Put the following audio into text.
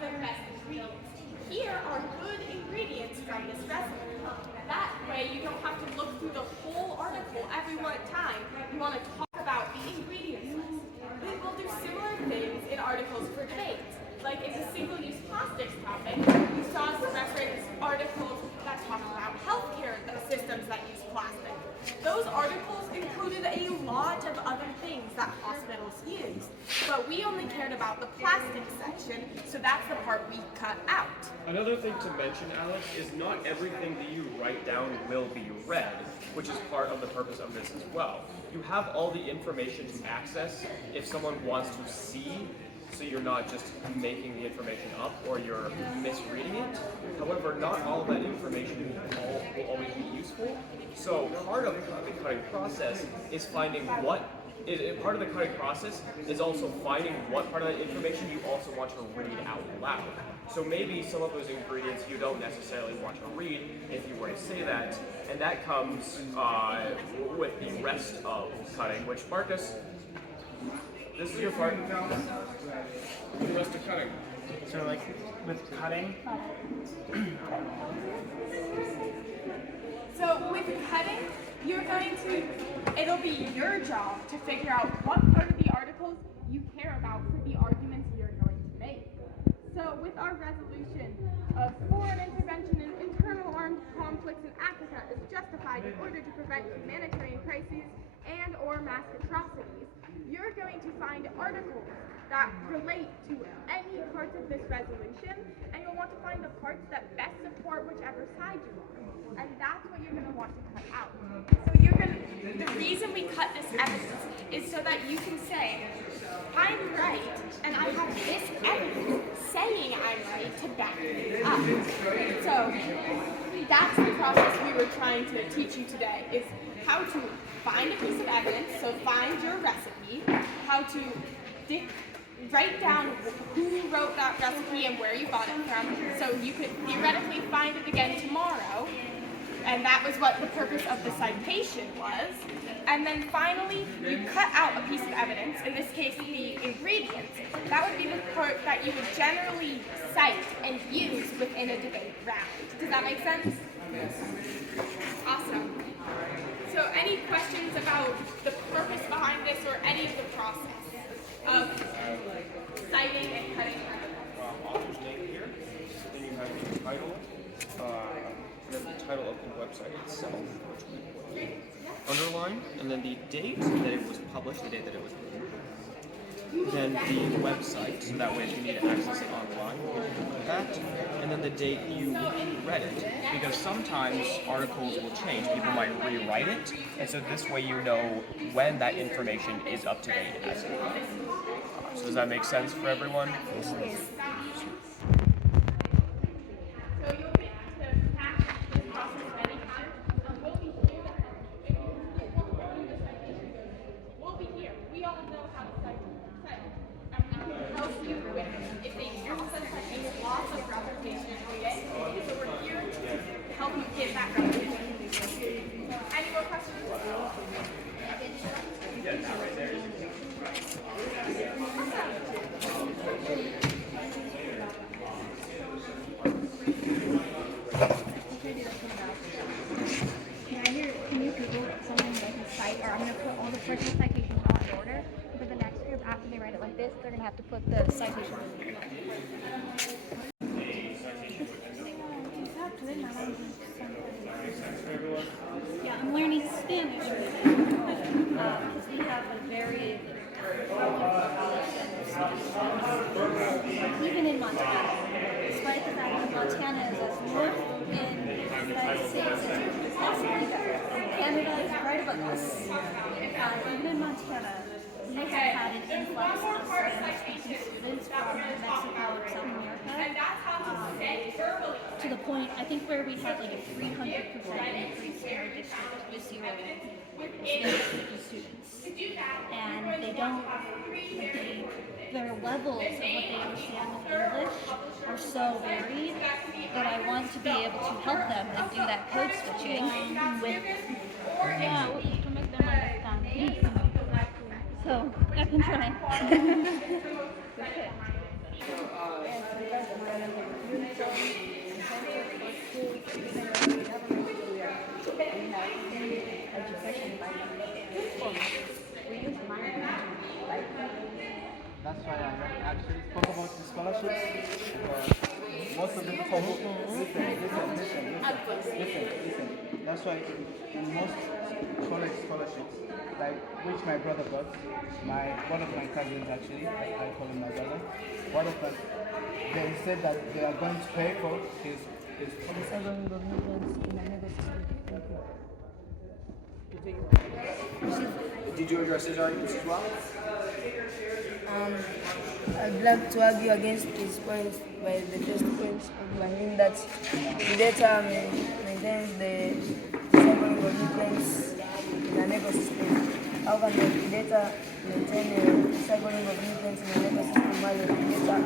the best ingredients? Here are good ingredients from this recipe. That way you don't have to look through the whole article every one time. You want to talk about the ingredients list. Then we'll do similar things in articles for debate. Like in the single-use plastics topic, you saw us reference articles that talk about healthcare systems that use plastic. Those articles included a lot of other things that hospitals use, but we only cared about the plastic section, so that's the part we cut out. Another thing to mention, Alex, is not everything that you write down will be read, which is part of the purpose of this as well. You have all the information to access if someone wants to see, so you're not just making the information up or you're misreading it. However, not all of that information will always be useful. So part of the cutting process is finding part of the cutting process is also finding what part of that information you also want to read out loud. So maybe some of those ingredients you don't necessarily want to read if you were to say that, and that comes with the rest of cutting, which Marcus, this is your part. The rest of cutting. So like with cutting. So with cutting, it'll be your job to figure out what part of the articles you care about for the arguments you're going to make. So with our resolution of foreign intervention in internal armed conflicts in Africa is justified in order to prevent humanitarian crises and or mass atrocities, you're going to find articles that relate to any parts of this resolution, and you'll want to find the parts that best support whichever side you are. And that's what you're going to want to cut out. So the reason we cut this evidence is so that you can say, I'm right, and I have this evidence saying I'm right to back it up. So that's the process we were trying to teach you today, is how to find a piece of evidence, so find your recipe, how to write down who wrote that recipe and where you got it from, so you could theoretically find it again tomorrow, and that was what the purpose of the citation was. And then finally, you cut out a piece of evidence, in this case the ingredients. That would be the part that you would generally cite and use within a debate round. Does that make sense? Yes. Awesome. So any questions about the purpose behind this or any of the process of citing and cutting? Author's name here, then you have the title, and then the title of the website itself, underline, and then the date that it was published, the date that it was written, then the website, so that way if you need to access it online, you can put that, and then the date you read it, because sometimes articles will change, people might rewrite it, and so this way you know when that information is up to date as well. So does that make sense for everyone? Yes. So you'll get to practice this process many times. We'll be here to help. If you learn the citation, we'll be here. We all know how to cite, and we can help you with if they process that takes lots of repetition every day. So we're here to help you get that repetition. Any more questions? Yeah, that right there is Can you Google something they can cite, or I'm going to put all the personal citations all in order. For the next group, after they write it like this, they're going to have to put the citation in. Yeah, I'm learning Spanish right now because we have a very growing population of Spanish. Even in Montana, despite the fact that Montana is as north in the United States as Alaska, Canada is right above us. Even in Montana, we have had an influx of Spanish-speaking students from Mexico and South America. To the point, I think, where we had like a 300% increase in our district this year with Spanish-speaking students. And they don't, their levels of what they understand in English are so varied that I want to be able to help them and do that code switching with to make them understand. So I've been trying. That's why I actually spoke about the scholarships. Most of the people who listen. That's why in most college scholarships, like which my brother got, one of my cousins actually, I call him my brother. One of them, they said that they are going to pay for his. Did you address his arguments as well? I'd like to argue against his points by the first point by him that the data maintains the cycling of nutrients in an ecosystem. How can the data maintain the cycling of nutrients in an ecosystem while the data